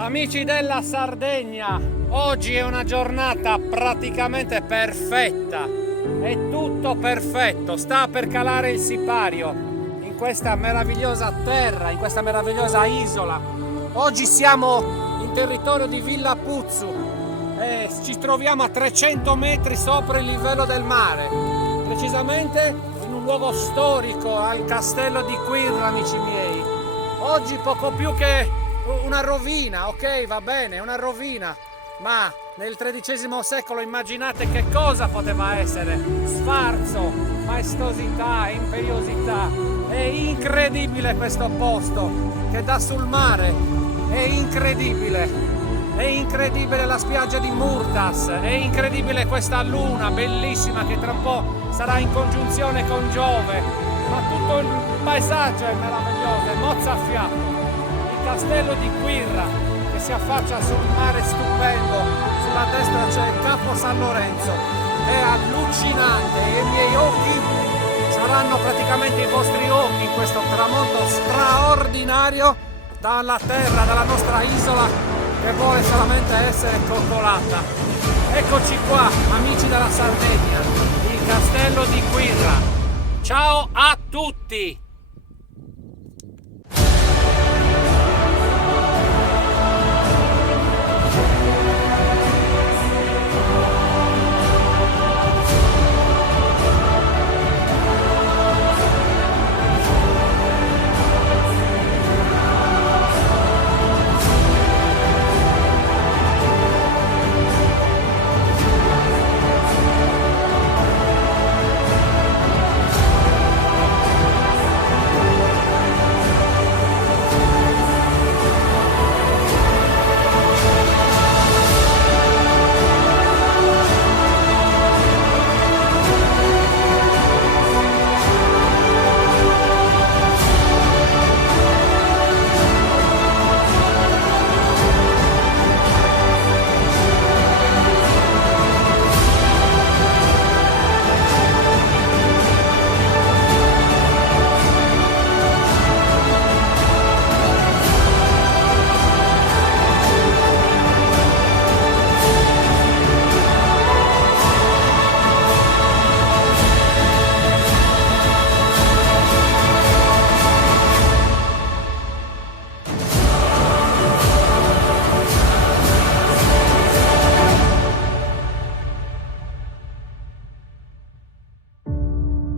Amici della Sardegna, oggi è una giornata praticamente perfetta, è tutto perfetto, sta per calare il sipario in questa meravigliosa terra, in questa meravigliosa isola. Oggi siamo in territorio di Villa Puzzu e ci troviamo a 300 metri sopra il livello del mare, precisamente in un luogo storico al castello di Quirra, amici miei. Oggi poco più che una rovina, ok, va bene, una rovina, ma nel XIII secolo immaginate che cosa poteva essere: sfarzo, maestosità, imperiosità. È incredibile questo posto che dà sul mare, è incredibile la spiaggia di Murtas, è incredibile questa luna bellissima che tra un po' sarà in congiunzione con Giove, ma tutto il paesaggio è meraviglioso, è mozzafiato. Castello di Quirra che si affaccia sul mare stupendo, sulla destra c'è il Capo San Lorenzo, è allucinante e i miei occhi saranno praticamente i vostri occhi in questo tramonto straordinario dalla terra, dalla nostra isola che vuole solamente essere coccolata. Eccoci qua, amici della Sardegna, il Castello di Quirra. Ciao a tutti!